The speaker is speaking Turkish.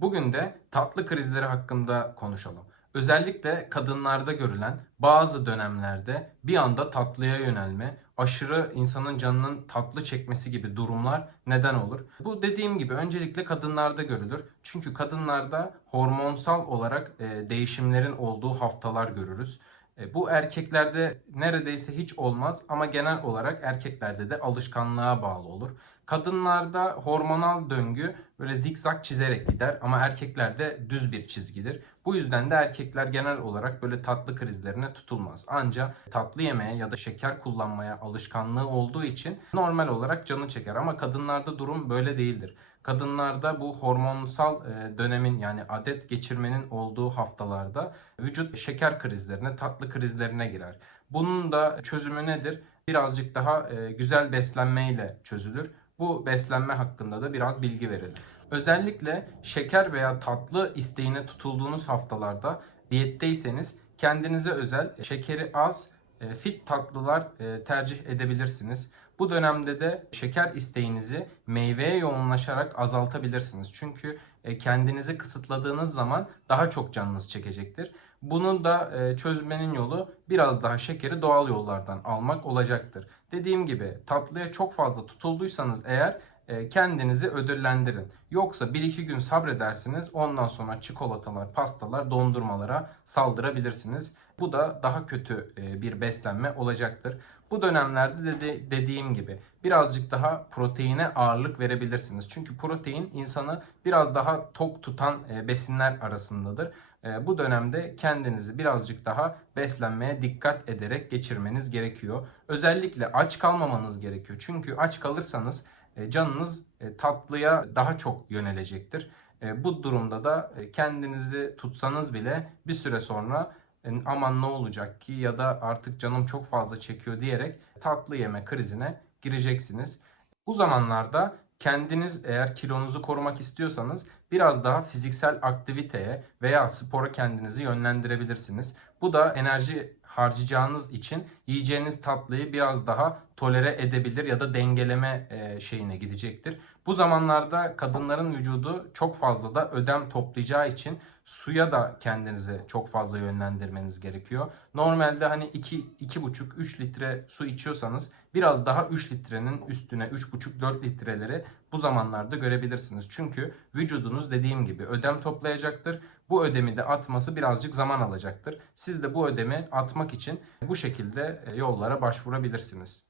Bugün de tatlı krizleri hakkında konuşalım. Özellikle kadınlarda görülen bazı dönemlerde bir anda tatlıya yönelme, aşırı insanın canının tatlı çekmesi gibi durumlar neden olur? Bu dediğim gibi öncelikle kadınlarda görülür. Çünkü kadınlarda hormonsal olarak e, değişimlerin olduğu haftalar görürüz. E, Bu erkeklerde neredeyse hiç olmaz ama genel olarak erkeklerde de alışkanlığa bağlı olur. Kadınlarda hormonal döngü böyle zikzak çizerek gider ama erkeklerde düz bir çizgidir. Bu yüzden de erkekler genel olarak böyle tatlı krizlerine tutulmaz. Ancak tatlı yemeye ya da şeker kullanmaya alışkanlığı olduğu için normal olarak canı çeker ama kadınlarda durum böyle değildir. Kadınlarda bu hormonsal e, dönemin yani adet geçirmenin olduğu haftalarda vücut şeker krizlerine, tatlı krizlerine girer. Bunun da çözümü nedir? Birazcık daha e, güzel beslenmeyle çözülür. Bu beslenme hakkında da biraz bilgi verelim. Özellikle şeker veya tatlı isteğine tutulduğunuz haftalarda diyetteyseniz kendinize özel şekeri az e, fit tatlılar e, tercih edebilirsiniz. Bu dönemde de şeker isteğinizi meyveye yoğunlaşarak azaltabilirsiniz. Çünkü e, kendinizi kısıtladığınız zaman daha çok canınız çekecektir. Bunun da e, çözmenin yolu biraz daha şekeri doğal yollardan almak olacaktır. Dediğim gibi tatlıya çok fazla tutulduysanız eğer e, kendinizi ödüllendirin. Yoksa 1-2 gün sabredersiniz ondan sonra çikolatalar, pastalar, dondurmalara saldırabilirsiniz. Bu da daha kötü e, bir beslenme olacaktır. Bu dönemlerde de de- dediğim gibi birazcık daha proteine ağırlık verebilirsiniz. Çünkü protein insanı biraz daha tok tutan besinler arasındadır. E, Bu dönemde kendinizi birazcık daha beslenmeye dikkat ederek geçirmeniz gerekiyor. Özellikle aç kalmamanız gerekiyor. Çünkü aç kalırsanız e, canınız e, tatlıya daha çok yönelecektir. E, Bu durumda da kendinizi tutsanız bile bir süre sonra aman ne olacak ki ya da artık canım çok fazla çekiyor diyerek tatlı yeme krizine gireceksiniz. Bu zamanlarda kendiniz eğer kilonuzu korumak istiyorsanız biraz daha fiziksel aktiviteye veya spora kendinizi yönlendirebilirsiniz. Bu da enerji harcayacağınız için yiyeceğiniz tatlıyı biraz daha tolere edebilir ya da dengeleme e, şeyine gidecektir. Bu zamanlarda kadınların vücudu çok fazla da ödem toplayacağı için suya da kendinizi çok fazla yönlendirmeniz gerekiyor. Normalde hani 2 2,5 3 litre su içiyorsanız biraz daha 3 litrenin üstüne 3,5 4 litreleri bu zamanlarda görebilirsiniz. Çünkü vücudunuz dediğim gibi ödem toplayacaktır. Bu ödemi de atması birazcık zaman alacaktır. Siz de bu ödemi atmak için bu şekilde yollara başvurabilirsiniz.